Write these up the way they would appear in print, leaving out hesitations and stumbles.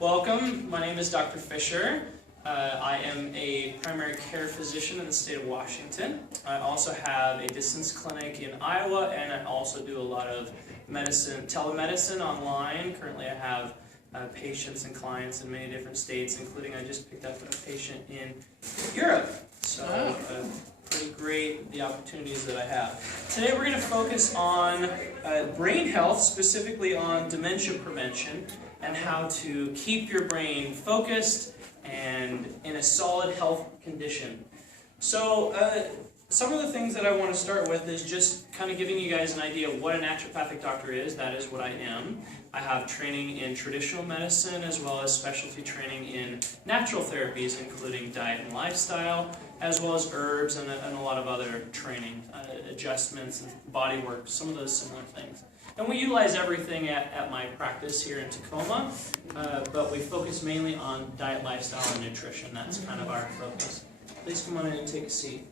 Welcome. My name is Dr. Fisher. I am a primary care physician in the state of Washington. I also have a distance clinic in Iowa, and I also do a lot of telemedicine online. Currently I have patients and clients in many different states, including I just picked up a patient in Europe. So pretty great, the opportunities that I have. Today we're going to focus on brain health, specifically on dementia prevention, and how to keep your brain focused and in a solid health condition. So some of the things that I want to start with is just kind of giving you guys an idea of what a naturopathic doctor is. That is what I am. I have training in traditional medicine as well as specialty training in natural therapies, including diet and lifestyle, as well as herbs and a lot of other training, adjustments, and body work, some of those similar things. And we utilize everything at my practice here in Tacoma, but we focus mainly on diet, lifestyle, and nutrition. That's kind of our focus. Please come on in and take a seat.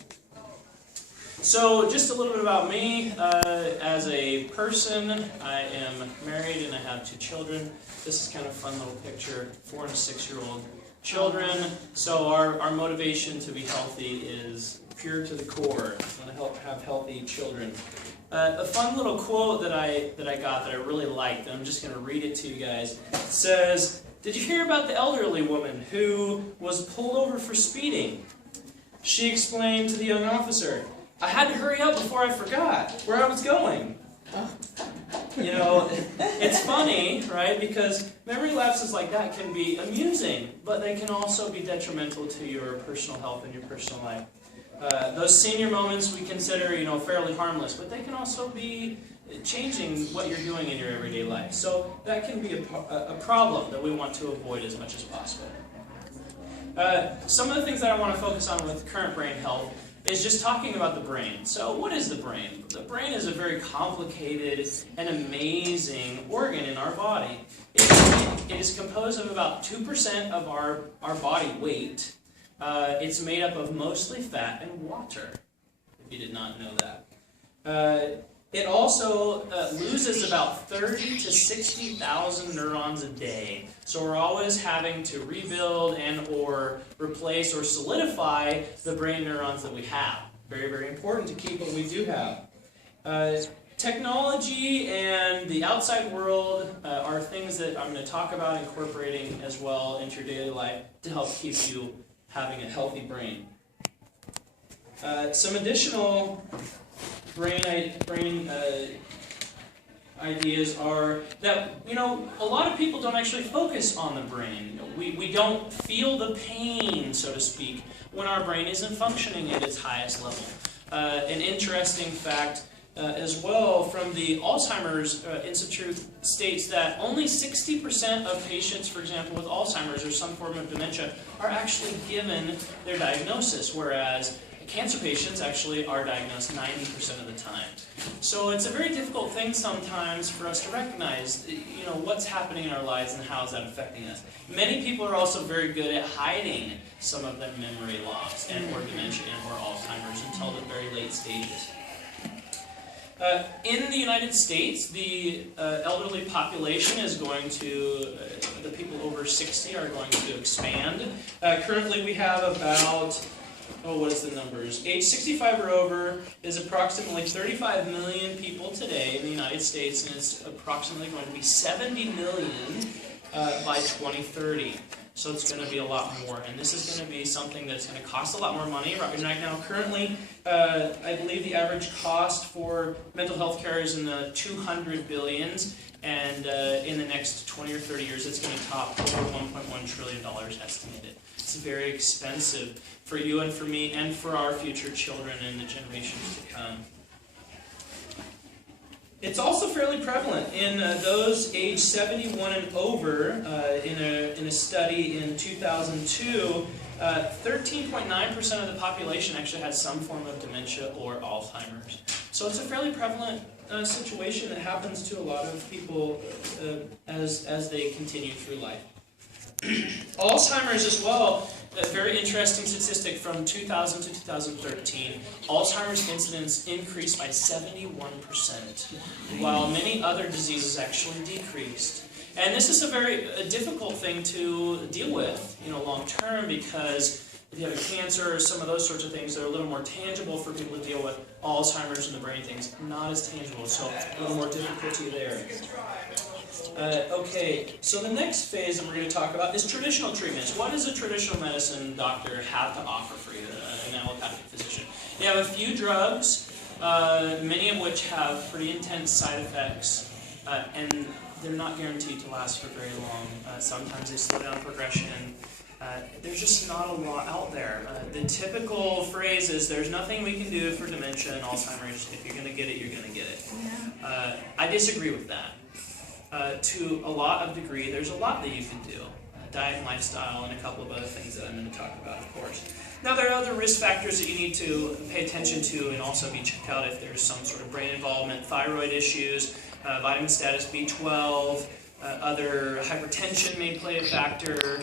So just a little bit about me. As a person, I am married and I have 2 children. This is kind of a fun little picture, 4- and 6-year-old children. So our motivation to be healthy is pure to the core. I want to have healthy children. A fun little quote that I got that I really liked, and I'm just going to read it to you guys. It says, "Did you hear about the elderly woman who was pulled over for speeding? She explained to the young officer, 'I had to hurry up before I forgot where I was going.'" You know, it's funny, right? Because memory lapses like that can be amusing, but they can also be detrimental to your personal health and your personal life. Those senior moments we consider, fairly harmless, but they can also be changing what you're doing in your everyday life. So that can be a problem that we want to avoid as much as possible. Some of the things that I want to focus on with current brain health is just talking about the brain. So what is the brain? The brain is a very complicated and amazing organ in our body. It is composed of about 2% of our body weight. It's made up of mostly fat and water, if you did not know that. It also loses about 30 to 60,000 neurons a day. So we're always having to rebuild and or replace or solidify the brain neurons that we have. Very, very important to keep what we do have. Technology and the outside world are things that I'm going to talk about incorporating as well into your daily life to help keep you having a healthy brain. Some additional brain ideas are that, a lot of people don't actually focus on the brain. We don't feel the pain, so to speak, when our brain isn't functioning at its highest level. An interesting fact as well from the Alzheimer's Institute states that only 60% of patients, for example, with Alzheimer's or some form of dementia, are actually given their diagnosis, whereas cancer patients actually are diagnosed 90% of the time. So it's a very difficult thing sometimes for us to recognize, what's happening in our lives and how is that affecting us. Many people are also very good at hiding some of their memory loss and or dementia and or Alzheimer's until the very late stages. In the United States, the elderly population is going to, the people over 60 are going to expand. Currently we have about, what is the numbers? Age 65 or over is approximately 35 million people today in the United States, and it's approximately going to be 70 million by 2030. So it's going to be a lot more, and this is going to be something that's going to cost a lot more money. Right now, currently, I believe the average cost for mental health care is in the 200 billions, and in the next 20 or 30 years, it's going to top over $1.1 trillion estimated. It's very expensive for you and for me and for our future children and the generations to come. It's also fairly prevalent in those age 71 and over. In a study in 2002, 13.9% of the population actually had some form of dementia or Alzheimer's. So it's a fairly prevalent situation that happens to a lot of people as they continue through life. Alzheimer's as well, a very interesting statistic from 2000 to 2013. Alzheimer's incidence increased by 71%, while many other diseases actually decreased. And this is a very difficult thing to deal with, long term, because if you have a cancer or some of those sorts of things that are a little more tangible for people to deal with, Alzheimer's and the brain things, not as tangible, so a little more difficulty there. Okay, so the next phase that we're going to talk about is traditional treatments. What does a traditional medicine doctor have to offer for you, an allopathic physician? They have a few drugs, many of which have pretty intense side effects, and they're not guaranteed to last for very long. Sometimes they slow down progression. There's just not a lot out there. The typical phrase is, there's nothing we can do for dementia and Alzheimer's. If you're going to get it, you're going to get it. Yeah. I disagree with that. To a lot of degree, there's a lot that you can do. Diet and lifestyle and a couple of other things that I'm going to talk about, of course. Now, there are other risk factors that you need to pay attention to and also be checked out if there's some sort of brain involvement, thyroid issues, vitamin status, B12, other hypertension may play a factor,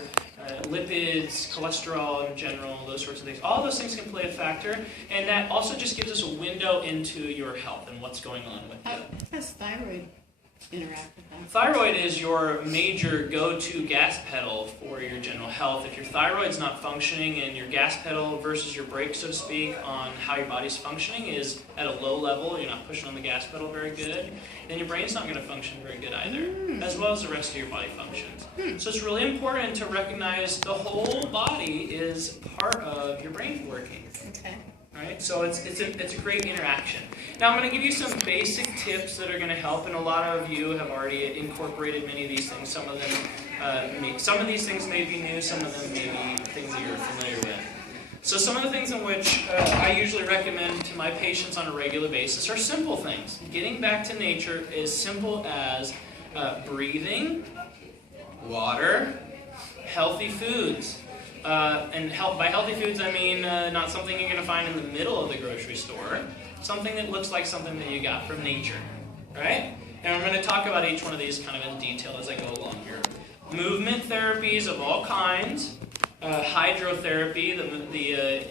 lipids, cholesterol in general, those sorts of things. All those things can play a factor, and that also just gives us a window into your health and what's going on with you. How does thyroid interact with that? Thyroid is your major go-to gas pedal for your general health. If your thyroid's not functioning and your gas pedal versus your brake, so to speak, on how your body's functioning is at a low level, you're not pushing on the gas pedal very good, then your brain's not going to function very good either, as well as the rest of your body functions. So it's really important to recognize the whole body is part of your brain working. Okay. Right? So it's a great interaction. Now I'm going to give you some basic tips that are going to help, and a lot of you have already incorporated many of these things. Some of these things may be new, some of them may be things that you're familiar with. So some of the things in which I usually recommend to my patients on a regular basis are simple things. Getting back to nature is simple as breathing, water, healthy foods. By healthy foods, I mean not something you're going to find in the middle of the grocery store. Something that looks like something that you got from nature, right? And I'm going to talk about each one of these kind of in detail as I go along here. Movement therapies of all kinds, hydrotherapy, the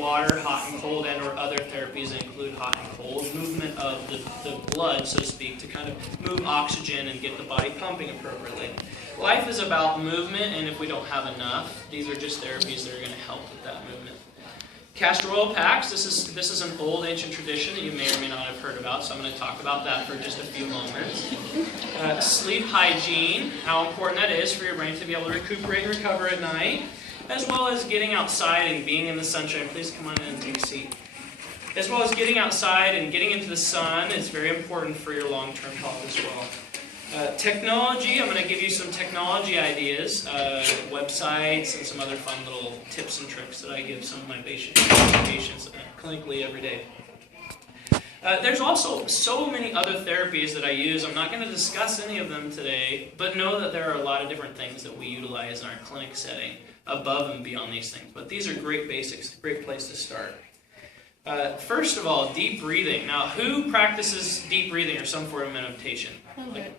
water, hot and cold, and or other therapies that include hot and cold, movement of the blood, so to speak, to kind of move oxygen and get the body pumping appropriately. Life is about movement, and if we don't have enough, these are just therapies that are going to help with that movement. Castor oil packs, this is an old ancient tradition that you may or may not have heard about, so I'm going to talk about that for just a few moments. Sleep hygiene, how important that is for your brain to be able to recuperate and recover at night, as well as getting outside and being in the sunshine. Please come on in and take a seat. As well as getting outside and getting into the sun is very important for your long-term health as well. Technology, I'm going to give you some technology ideas, websites, and some other fun little tips and tricks that I give some of my patients clinically every day. There's also so many other therapies that I use. I'm not going to discuss any of them today, but know that there are a lot of different things that we utilize in our clinic setting above and beyond these things. But these are great basics, great place to start. First of all, deep breathing. Now, who practices deep breathing or some form of meditation? Like,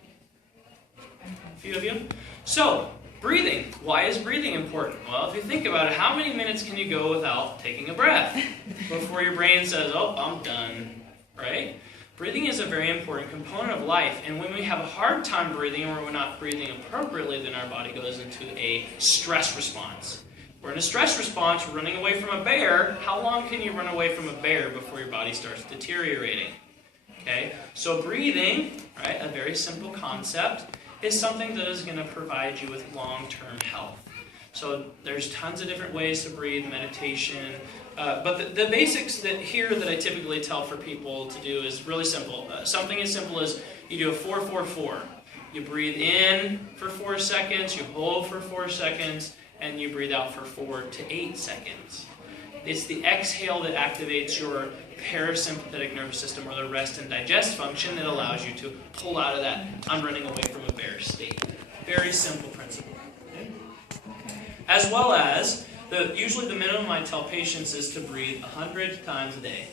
a few of you? So, breathing. Why is breathing important? Well, if you think about it, how many minutes can you go without taking a breath before your brain says, oh, I'm done, right? Breathing is a very important component of life, and when we have a hard time breathing or we're not breathing appropriately, then our body goes into a stress response. We're in a stress response, we're running away from a bear. How long can you run away from a bear before your body starts deteriorating? Okay, so breathing, right, a very simple concept, is something that is going to provide you with long-term health. So there's tons of different ways to breathe, meditation, but the basics that I typically tell for people to do is really simple. Something as simple as you do a 4-4-4. You breathe in for 4 seconds, you hold for 4 seconds, and you breathe out for 4 to 8 seconds. It's the exhale that activates your parasympathetic nervous system, or the rest and digest function, that allows you to pull out of that I'm running away from a bear state. Very simple principle. Okay? As well as, usually the minimum I tell patients is to breathe 100 times a day.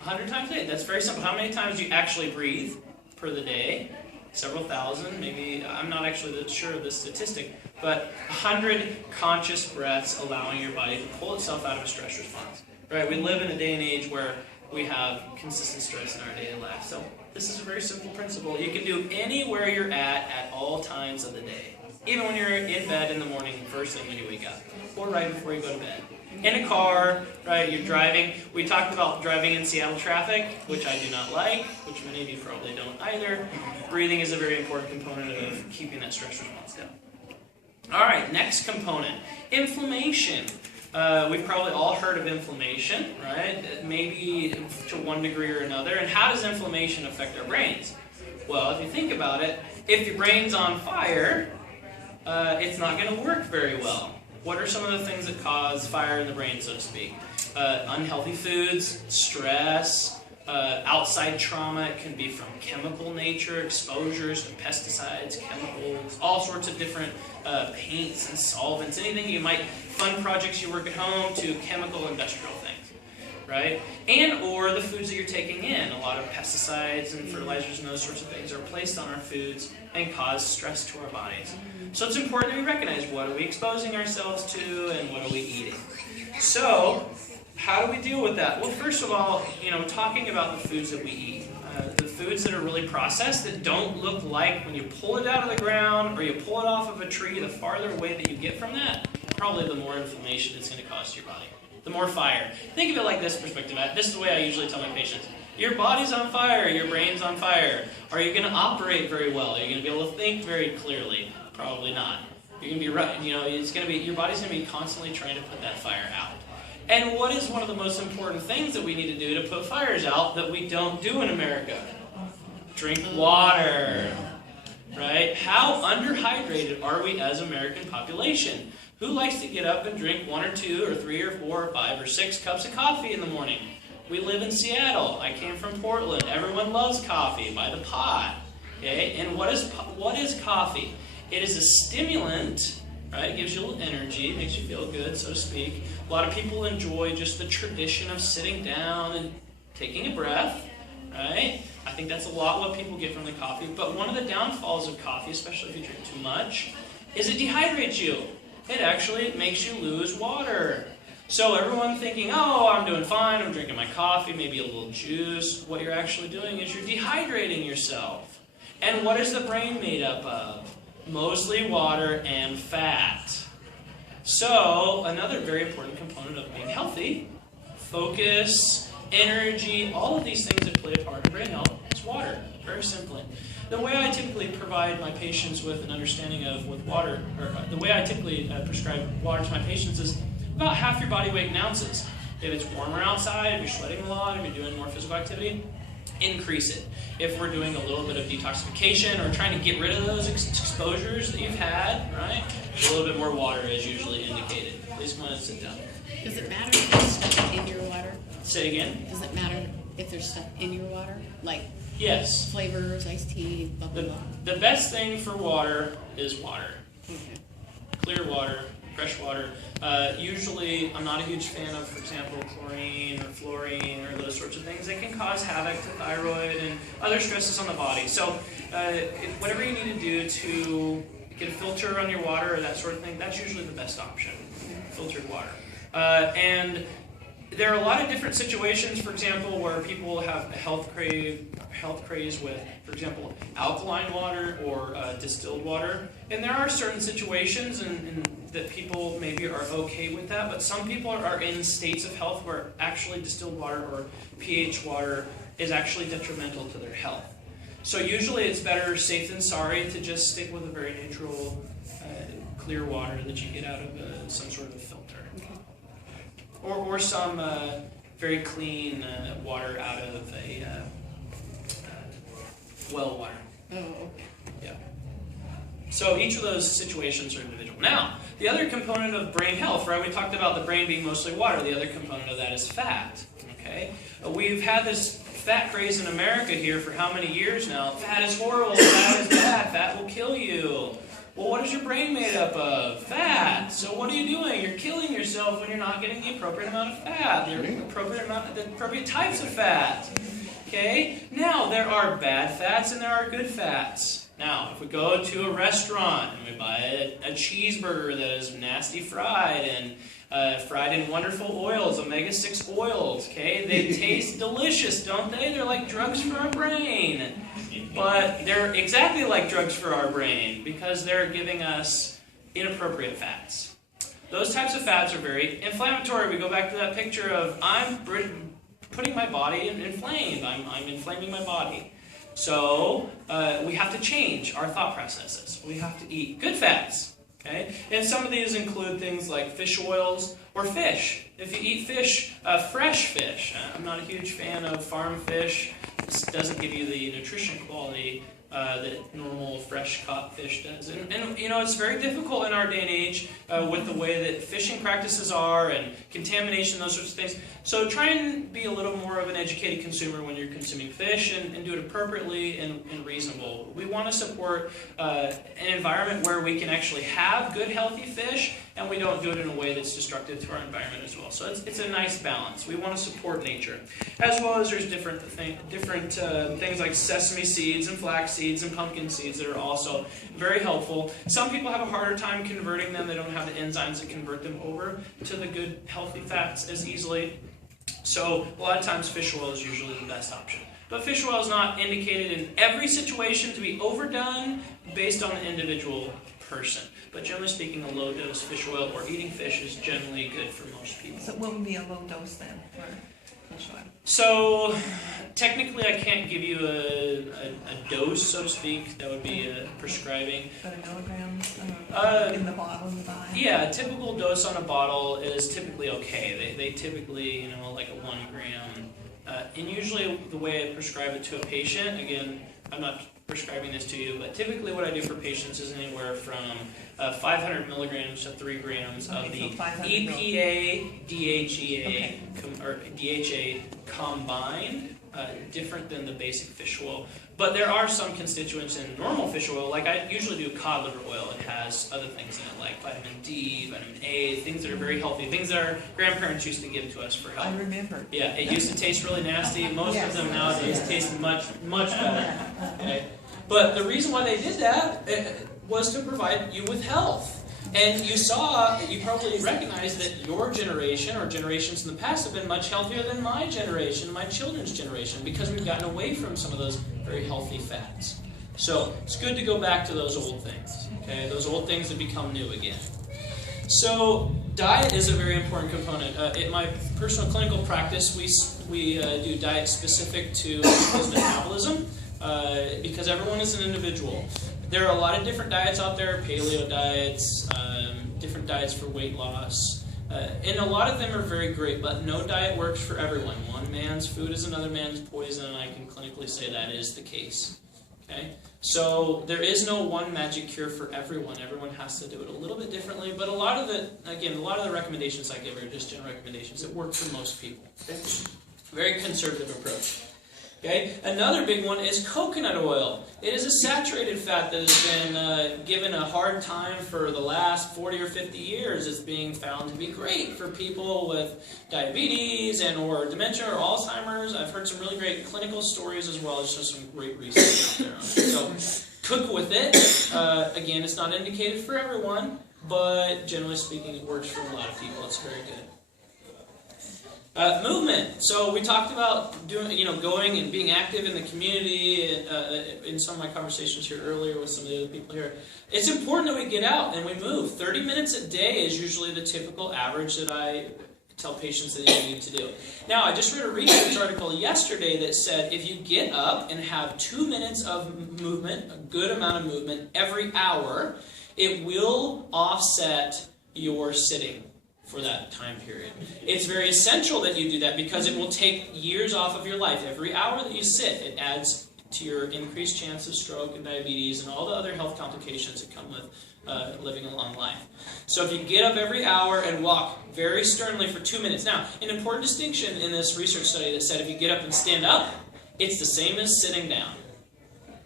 100 times a day, that's very simple. How many times do you actually breathe per the day? Several thousand, maybe, I'm not actually sure of the statistic, but 100 conscious breaths allowing your body to pull itself out of a stress response. Right? We live in a day and age where we have consistent stress in our daily life. So this is a very simple principle. You can do anywhere you're at all times of the day. Even when you're in bed in the morning, first thing when you wake up, or right before you go to bed. In a car, right, you're driving. We talked about driving in Seattle traffic, which I do not like, which many of you probably don't either. Breathing is a very important component of keeping that stress response down. All right, next component, inflammation. We've probably all heard of inflammation, right? Maybe to one degree or another. And how does inflammation affect our brains? Well, if you think about it, if your brain's on fire, it's not going to work very well. What are some of the things that cause fire in the brain, so to speak? Unhealthy foods, stress, outside trauma. It can be from chemical nature, exposures to pesticides, chemicals, all sorts of different paints and solvents, anything fun projects you work at home to chemical industrial things, right? And or the foods that you're taking in. A lot of pesticides and fertilizers and those sorts of things are placed on our foods and cause stress to our bodies. So it's important that we recognize what are we exposing ourselves to and what are we eating. So how do we deal with that? Well, first of all, talking about the foods that we eat. The foods that are really processed, that don't look like when you pull it out of the ground or you pull it off of a tree, the farther away that you get from that, probably the more inflammation it's going to cause to your body. The more fire. Think of it like this perspective. This is the way I usually tell my patients. Your body's on fire, your brain's on fire. Are you going to operate very well? Are you going to be able to think very clearly? Probably not. You're going to be right. Your body's going to be constantly trying to put that fire out. And what is one of the most important things that we need to do to put fires out that we don't do in America? Drink water. Right? How underhydrated are we as American population? Who likes to get up and drink 1 or 2 or 3 or 4 or 5 or 6 cups of coffee in the morning? We live in Seattle. I came from Portland. Everyone loves coffee by the pot. Okay? And what is coffee? It is a stimulant, right? It gives you a little energy, it makes you feel good, so to speak. A lot of people enjoy just the tradition of sitting down and taking a breath, right? I think that's a lot what people get from the coffee. But one of the downfalls of coffee, especially if you drink too much, is it dehydrates you. It actually makes you lose water. So everyone thinking, oh, I'm doing fine, I'm drinking my coffee, maybe a little juice. What you're actually doing is you're dehydrating yourself. And what is the brain made up of? Mostly water and fat. So another very important component of being healthy, focus, energy, all of these things that play a part in brain health is water, very simply. The way I typically provide my patients with an understanding of with water, or the way I typically prescribe water to my patients is about half your body weight in ounces. If it's warmer outside, if you're sweating a lot, if you're doing more physical activity, increase it. If we're doing a little bit of detoxification or trying to get rid of those exposures that you've had, right, a little bit more water is usually indicated. Please come on and sit down. Does it matter if there's stuff in your water? Say again? Does it matter if there's stuff in your water? Like yes. Flavors, iced tea, blah, blah, blah. The best thing for water is water. Okay. Clear water, fresh water. Usually, I'm not a huge fan of, for example, chlorine or fluorine or those sorts of things that can cause havoc to thyroid and other stresses on the body. So, whatever you need to do to get a filter on your water or that sort of thing, that's usually the best option, filtered water. And there are a lot of different situations, for example, where people have a health craze with, for example, alkaline water or distilled water. And there are certain situations and that people maybe are okay with that, but some people are in states of health where actually distilled water or pH water is actually detrimental to their health. So usually it's better safe than sorry to just stick with a very neutral, clear water that you get out of some sort of a filter. Or some very clean water out of a well water. Oh, okay. Yeah. So each of those situations are individual. Now, the other component of brain health, right? We talked about the brain being mostly water. The other component of that is fat. Okay. We've had this fat craze in America here for how many years now? Fat is horrible. Fat is bad. Fat will kill you. Well, what is your brain made up of? Fat. So what are you doing? You're killing yourself when you're not getting the appropriate amount of fat, the appropriate types of fat. Okay? Now, there are bad fats and there are good fats. Now, if we go to a restaurant and we buy a cheeseburger that is nasty fried and fried in wonderful oils, omega-6 oils, okay? They taste delicious, don't they? They're like drugs for our brain. But they're exactly like drugs for our brain because they're giving us inappropriate fats. Those types of fats are very inflammatory. We go back to that picture of I'm putting my body inflamed. I'm inflaming my body. So we have to change our thought processes. We have to eat good fats. Okay? And some of these include things like fish oils or fish. If you eat fish, fresh fish, I'm not a huge fan of farm fish. This doesn't give you the nutrition quality that normal fresh caught fish does. And you know, it's very difficult in our day and age with the way that fishing practices are and contamination, those sorts of things. So try and be a little more of an educated consumer when you're consuming fish and do it appropriately and reasonable. We want to support an environment where we can actually have good, healthy fish, and we don't do it in a way that's destructive to our environment as well. So it's a nice balance. We want to support nature. As well as there's different things like sesame seeds and flax seeds and pumpkin seeds that are also very helpful. Some people have a harder time converting them. They don't have the enzymes that convert them over to the good, healthy fats as easily. So a lot of times fish oil is usually the best option. But fish oil is not indicated in every situation to be overdone based on the individual person. But generally speaking, a low dose fish oil or eating fish is generally good for most people. So what would be a low dose then for fish oil? So technically I can't give you a dose, so to speak. That would be prescribing. But a milligram in the bottle you buy? Yeah, a typical dose on a bottle is typically okay. They typically, you know, like a 1 gram. And usually the way I prescribe it to a patient, again, I'm not prescribing this to you, but typically what I do for patients is anywhere from 500 milligrams to 3 grams of the EPA, DHEA, or DHA combined, different than the basic fish oil. But there are some constituents in normal fish oil, like I usually do cod liver oil. It has other things in it like vitamin D, vitamin A, things that are very healthy, things that our grandparents used to give to us for health. I remember. Yeah, it used to taste really nasty. Most of them nowadays taste much better. Okay? But the reason why they did that was to provide you with health. And you probably recognize that your generation or generations in the past have been much healthier than my generation, my children's generation, because we've gotten away from some of those very healthy fats. So it's good to go back to those old things. Okay, those old things have become new again. So diet is a very important component. In my personal clinical practice, we do diet specific to people's metabolism because everyone is an individual. There are a lot of different diets out there, paleo diets, different diets for weight loss, and a lot of them are very great, but no diet works for everyone. One man's food is another man's poison, and I can clinically say that is the case. Okay? So there is no one magic cure for everyone. Everyone has to do it a little bit differently, but a lot of the recommendations I give are just general recommendations that work for most people. Okay? Very conservative approach. Okay? Another big one is coconut oil. It is a saturated fat that has been given a hard time for the last 40 or 50 years. It's being found to be great for people with diabetes and or dementia or Alzheimer's. I've heard some really great clinical stories as well as just some great research out there on it. So cook with it. Again, it's not indicated for everyone, but generally speaking, it works for a lot of people. It's very good. Movement. So we talked about going and being active in the community. In some of my conversations here earlier with some of the other people here, it's important that we get out and we move. 30 minutes a day is usually the typical average that I tell patients that they need to do. Now, I just read a research article yesterday that said if you get up and have 2 minutes of movement, a good amount of movement every hour, it will offset your sitting for that time period. It's very essential that you do that because it will take years off of your life. Every hour that you sit, it adds to your increased chance of stroke and diabetes and all the other health complications that come with living a long life. So if you get up every hour and walk very sternly for 2 minutes. Now, an important distinction in this research study that said if you get up and stand up, it's the same as sitting down.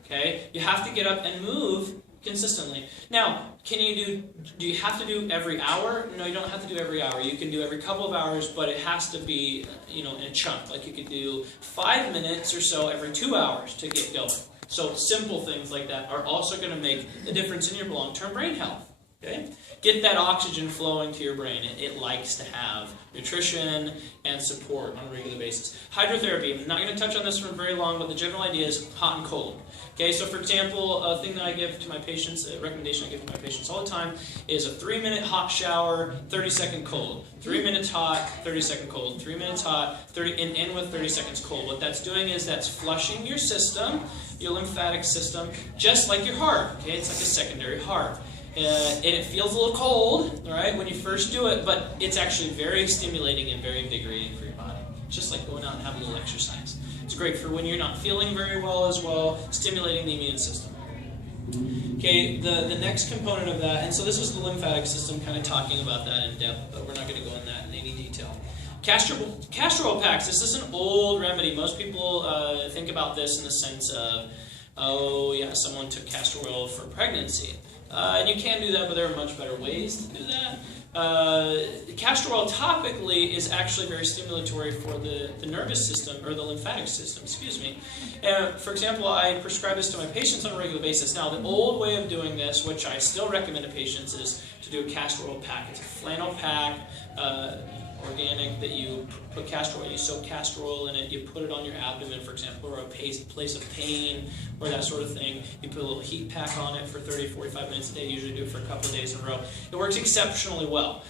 Okay? You have to get up and move consistently. Now, do you have to do every hour? No, you don't have to do every hour. You can do every couple of hours, but it has to be, in a chunk. Like you could do 5 minutes or so every 2 hours to get going. So simple things like that are also going to make a difference in your long-term brain health. Okay? Get that oxygen flowing to your brain. It likes to have nutrition and support on a regular basis. Hydrotherapy, I'm not going to touch on this for very long, but the general idea is hot and cold. Okay, so for example, a thing that I give to my patients, a recommendation I give to my patients all the time is a 3-minute hot shower, 30-second cold. 3 minutes hot, 30-second cold. 3 minutes hot, 30 and end with 30 seconds cold. What that's doing is that's flushing your system, your lymphatic system, just like your heart. Okay, it's like a secondary heart. And it feels a little cold, all right, when you first do it, but it's actually very stimulating and very invigorating for your body. It's just like going out and having a little exercise. It's great for when you're not feeling very well as well, stimulating the immune system. Okay, the next component of that, and so this is the lymphatic system, kind of talking about that in depth, but we're not going to go in that in any detail. Castor oil packs, this is an old remedy. Most people think about this in the sense of, oh yeah, someone took castor oil for pregnancy. And you can do that, but there are much better ways to do that. Castor oil topically is actually very stimulatory for the nervous system, or the lymphatic system, excuse me. For example, I prescribe this to my patients on a regular basis. Now, the old way of doing this, which I still recommend to patients, is to do a castor oil pack. It's a flannel pack, organic, that you put castor oil, you soak castor oil in it, you put it on your abdomen, for example, or a place of pain, or that sort of thing. You put a little heat pack on it for 30 to 45 minutes a day, usually do it for a couple of days in a row. It works exceptionally well.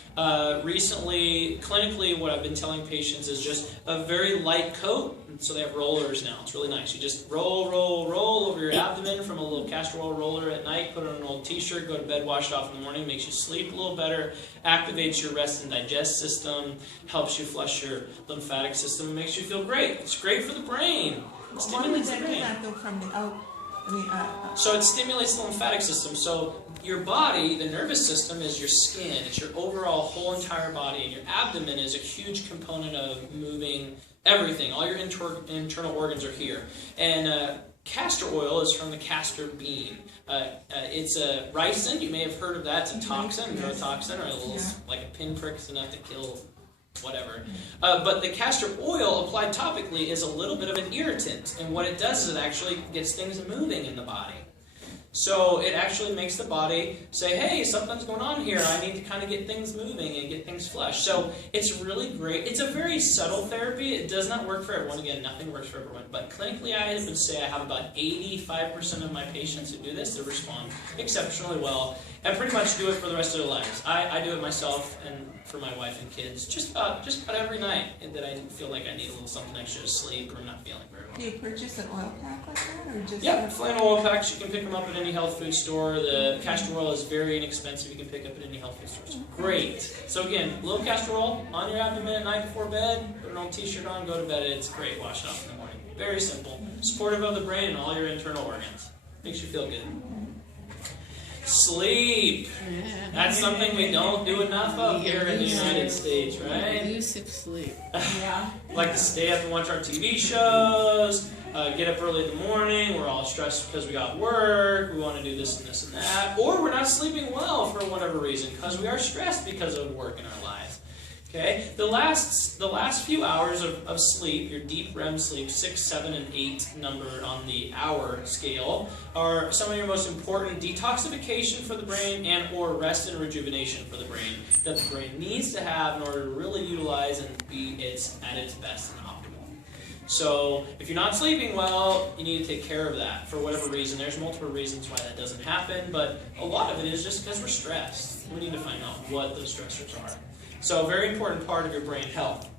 Recently, clinically, what I've been telling patients is just a very light coat. So they have rollers now. It's really nice. You just roll over your abdomen from a little castor oil roller at night, put it on an old t-shirt, go to bed, wash it off in the morning, makes you sleep a little better, activates your rest and digest system, helps you flush your lymphatic system, and makes you feel great. It's great for the brain. It Why would stimulates the that do brain. that though from the out? So it stimulates the lymphatic system. So your body, the nervous system, is your skin. It's your overall whole entire body. And your abdomen is a huge component of moving everything. All your internal organs are here. And castor oil is from the castor bean. It's a ricin. You may have heard of that. It's a toxin, neurotoxin, or a little, like a pinprick is enough to kill whatever. But the castor oil applied topically is a little bit of an irritant. And what it does is it actually gets things moving in the body. So it actually makes the body say, hey, something's going on here. I need to kind of get things moving and get things flushed. So it's really great. It's a very subtle therapy. It does not work for everyone. Again, nothing works for everyone. But clinically, I would say I have about 85% of my patients who do this that respond exceptionally well and pretty much do it for the rest of their lives. I do it myself and for my wife and kids just about every night that I feel like I need a little something extra to sleep or I'm not feeling very well. Do you purchase an oil pack like that, or just? Yeah, flannel oil packs. You can pick them up at any health food store. The castor oil is very inexpensive. You can pick up at any health food stores. Great. So again, a little castor oil on your abdomen at night before bed. Put an old t-shirt on, go to bed. It's great. Wash it off in the morning. Very simple. Supportive of the brain and all your internal organs. Makes you feel good. Sleep. Yeah. That's something we don't do enough of here in the United States, right? Elusive sleep. Yeah. Like to stay up and watch our TV shows, get up early in the morning, we're all stressed because we got work, we want to do this and this and that, or we're not sleeping well for whatever reason because we are stressed because of work in our lives. Okay, the last few hours of sleep, your deep REM sleep, 6, 7, and 8 number on the hour scale, are some of your most important detoxification for the brain and or rest and rejuvenation for the brain that the brain needs to have in order to really utilize and be at its best and optimal. So if you're not sleeping well, you need to take care of that for whatever reason. There's multiple reasons why that doesn't happen, but a lot of it is just because we're stressed. We need to find out what those stressors are. So a very important part of your brain health.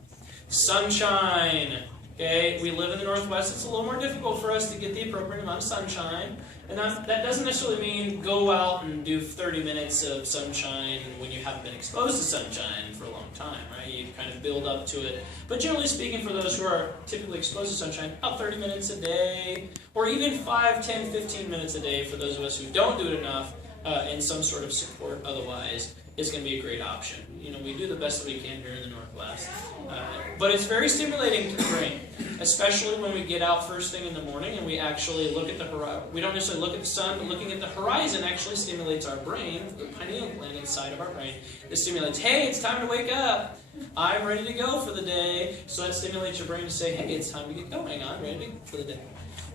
Sunshine. Okay, we live in the Northwest. It's a little more difficult for us to get the appropriate amount of sunshine. And that doesn't necessarily mean go out and do 30 minutes of sunshine when you haven't been exposed to sunshine for a long time, right? You kind of build up to it. But generally speaking, for those who are typically exposed to sunshine, about 30 minutes a day, or even 5, 10, 15 minutes a day for those of us who don't do it enough, and some sort of support otherwise, is going to be a great option. You know, we do the best that we can here in the Northwest. But it's very stimulating to the brain, especially when we get out first thing in the morning and we actually look at the horizon. We don't necessarily look at the sun, but looking at the horizon actually stimulates our brain, the pineal gland inside of our brain. It stimulates, hey, it's time to wake up. I'm ready to go for the day. So that stimulates your brain to say, hey, it's time to get going. I'm ready for the day.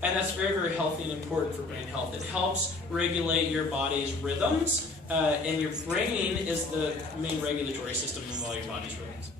And that's very, very healthy and important for brain health. It helps regulate your body's rhythms, and your brain is the main regulatory system of all your body's rhythms.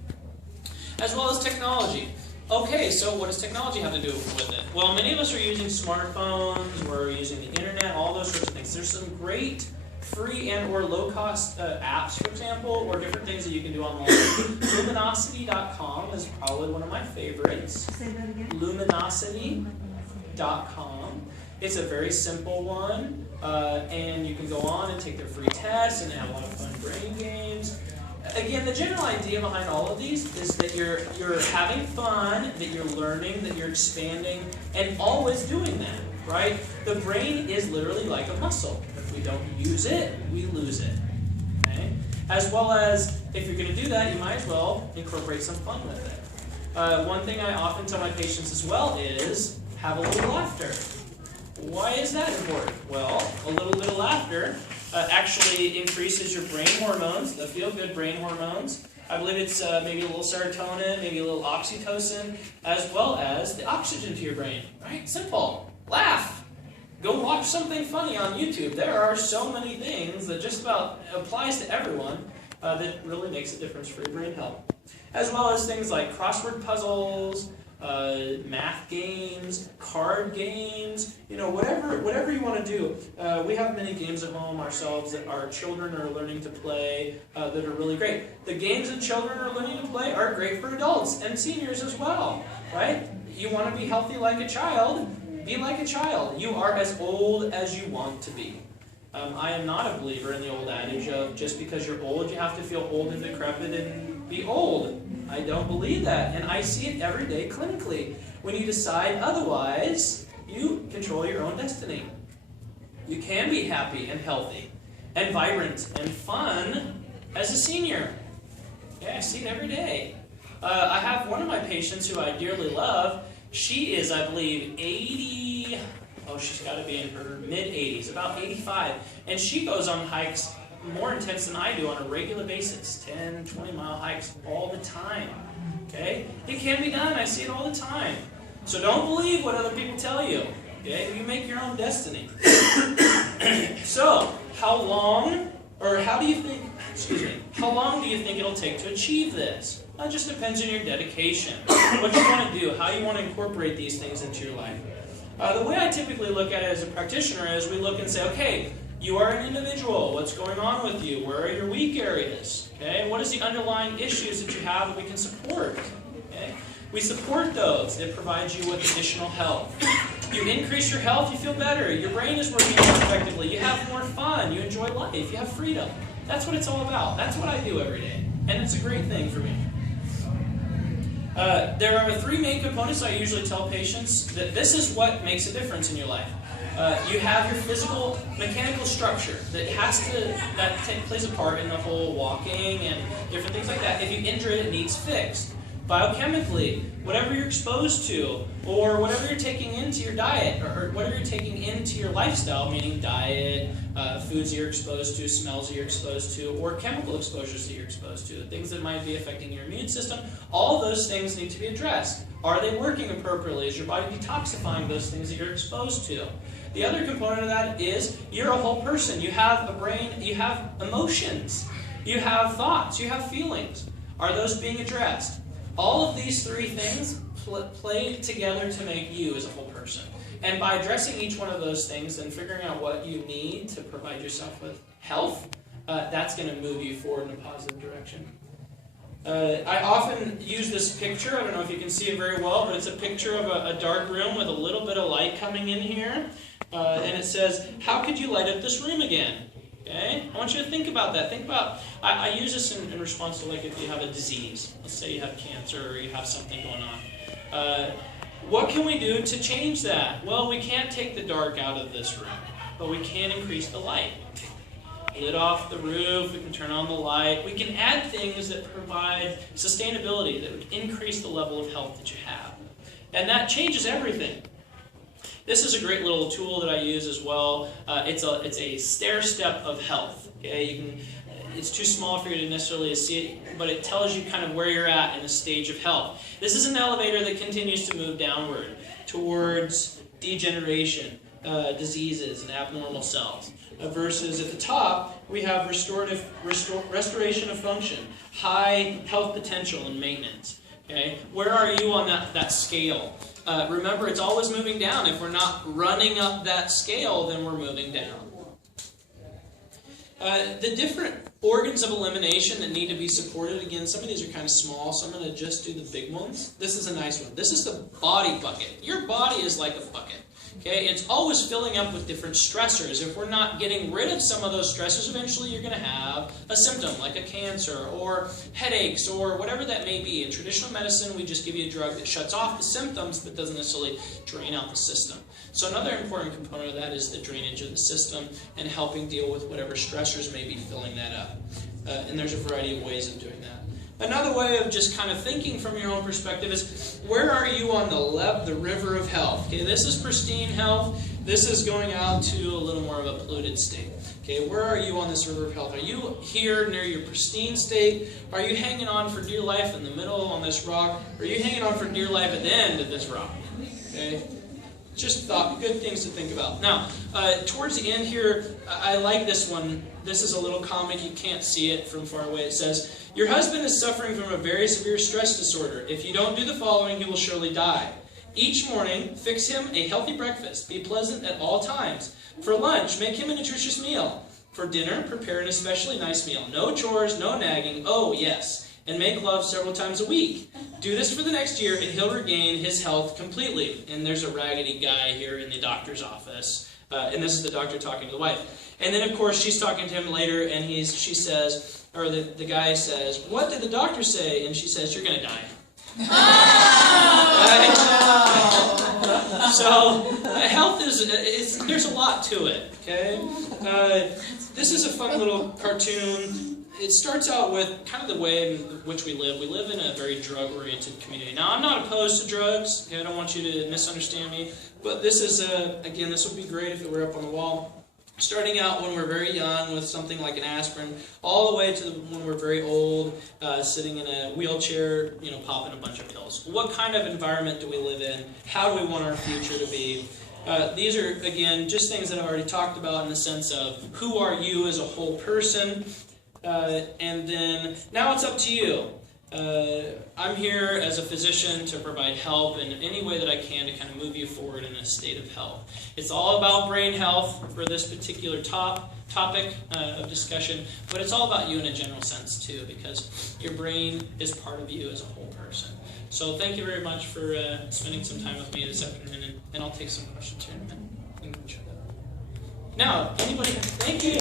As well as technology. Okay, so what does technology have to do with it? Well, many of us are using smartphones, we're using the internet, all those sorts of things. There's some great free and or low-cost apps, for example, or different things that you can do online. Luminosity.com is probably one of my favorites. Say that again. Luminosity.com. It's a very simple one, and you can go on and take their free tests, and they have a lot of fun brain games. Again, the general idea behind all of these is that you're having fun, that you're learning, that you're expanding, and always doing that, right? The brain is literally like a muscle. If we don't use it, we lose it. Okay? As well as, if you're going to do that, you might as well incorporate some fun with it. One thing I often tell my patients as well is, have a little laughter. Why is that important? Well, a little bit of laughter actually increases your brain hormones, the feel-good brain hormones. I believe it's maybe a little serotonin, maybe a little oxytocin, as well as the oxygen to your brain. Right? Simple. Laugh. Go watch something funny on YouTube. There are so many things that just about applies to everyone that really makes a difference for your brain health. As well as things like crossword puzzles, math games, card games, whatever you want to do. We have many games at home ourselves that our children are learning to play that are really great. The games that children are learning to play are great for adults and seniors as well, right? You want to be healthy like a child, be like a child. You are as old as you want to be. I am not a believer in the old adage of just because you're old, you have to feel old and decrepit and be old. I don't believe that, and I see it every day clinically. When you decide otherwise, you control your own destiny. You can be happy and healthy and vibrant and fun as a senior. Yeah, I see it every day. I have one of my patients who I dearly love. She is, I believe, 80... Oh, she's got to be in her mid-80s, about 85. And she goes on hikes more intense than I do on a regular basis. 10, 20-mile hikes all the time. Okay? It can be done. I see it all the time. So don't believe what other people tell you. Okay? You make your own destiny. So, how long do you think it'll take to achieve this? Well, it just depends on your dedication. What you want to do, how you want to incorporate these things into your life. The way I typically look at it as a practitioner is we look and say, okay, you are an individual. What's going on with you? Where are your weak areas? Okay? What is the underlying issues that you have that we can support? Okay? We support those. It provides you with additional health. You increase your health, you feel better. Your brain is working more effectively. You have more fun. You enjoy life. You have freedom. That's what it's all about. That's what I do every day. And it's a great thing for me. There are three main components I usually tell patients that this is what makes a difference in your life. You have your physical, mechanical structure that plays a part in the whole walking and different things like that. If you injure it, it needs fixed. Biochemically, whatever you're exposed to, or whatever you're taking into your diet, or whatever you're taking into your lifestyle, meaning diet, foods that you're exposed to, smells that you're exposed to, or chemical exposures that you're exposed to, things that might be affecting your immune system, all those things need to be addressed. Are they working appropriately? Is your body detoxifying those things that you're exposed to? The other component of that is you're a whole person. You have a brain, you have emotions, you have thoughts, you have feelings. Are those being addressed? All of these three things play together to make you as a whole person. And by addressing each one of those things and figuring out what you need to provide yourself with health, that's going to move you forward in a positive direction. I often use this picture. I don't know if you can see it very well, but it's a picture of a dark room with a little bit of light coming in here. And it says, how could you light up this room again? Okay? I want you to think about that. Think about, I use this in response to like if you have a disease. Let's say you have cancer or you have something going on. What can we do to change that? Well, we can't take the dark out of this room, but we can increase the light. Lid off the roof, we can turn on the light. We can add things that provide sustainability, that would increase the level of health that you have. And that changes everything. This is a great little tool that I use as well. It's a stair step of health. Okay, it's too small for you to necessarily see it, but it tells you kind of where you're at in the stage of health. This is an elevator that continues to move downward towards degeneration, diseases, and abnormal cells. Versus at the top, we have restoration of function, high health potential and maintenance. Okay, where are you on that scale? Remember, it's always moving down. If we're not running up that scale, then we're moving down. The different organs of elimination that need to be supported, again, some of these are kind of small, so I'm going to just do the big ones. This is a nice one. This is the body bucket. Your body is like a bucket. Okay, it's always filling up with different stressors. If we're not getting rid of some of those stressors, eventually you're going to have a symptom like a cancer or headaches or whatever that may be. In traditional medicine, we just give you a drug that shuts off the symptoms but doesn't necessarily drain out the system. So another important component of that is the drainage of the system and helping deal with whatever stressors may be filling that up. And there's a variety of ways of doing that. Another way of just kind of thinking from your own perspective is, where are you on the river of health? Okay, this is pristine health. This is going out to a little more of a polluted state. Okay, where are you on this river of health? Are you here near your pristine state? Are you hanging on for dear life in the middle on this rock? Or are you hanging on for dear life at the end of this rock? Okay, just good things to think about. Now, towards the end here, I like this one. This is a little comic. You can't see it from far away. It says, your husband is suffering from a very severe stress disorder. If you don't do the following, he will surely die. Each morning, fix him a healthy breakfast. Be pleasant at all times. For lunch, make him a nutritious meal. For dinner, prepare an especially nice meal. No chores, no nagging. Oh, yes. And make love several times a week. Do this for the next year, and he'll regain his health completely. And there's a raggedy guy here in the doctor's office. And this is the doctor talking to the wife. And then, of course, she's talking to him later, and she says, or the guy says, what did the doctor say? And she says, you're going to die. Right? So, health there's a lot to it, okay? This is a fun little cartoon. It starts out with kind of the way in which we live. We live in a very drug-oriented community. Now, I'm not opposed to drugs. Okay? I don't want you to misunderstand me. But this is, again, this would be great if it were up on the wall. Starting out when we're very young with something like an aspirin, all the way to when we're very old, sitting in a wheelchair, popping a bunch of pills. What kind of environment do we live in? How do we want our future to be? These are, again, just things that I've already talked about in the sense of who are you as a whole person? And then, now it's up to you. I'm here as a physician to provide help in any way that I can to kind of move you forward in a state of health. It's all about brain health for this particular topic of discussion, but it's all about you in a general sense too, because your brain is part of you as a whole person. So thank you very much for spending some time with me this afternoon, and I'll take some questions here in a minute. Now, anybody? Thank you.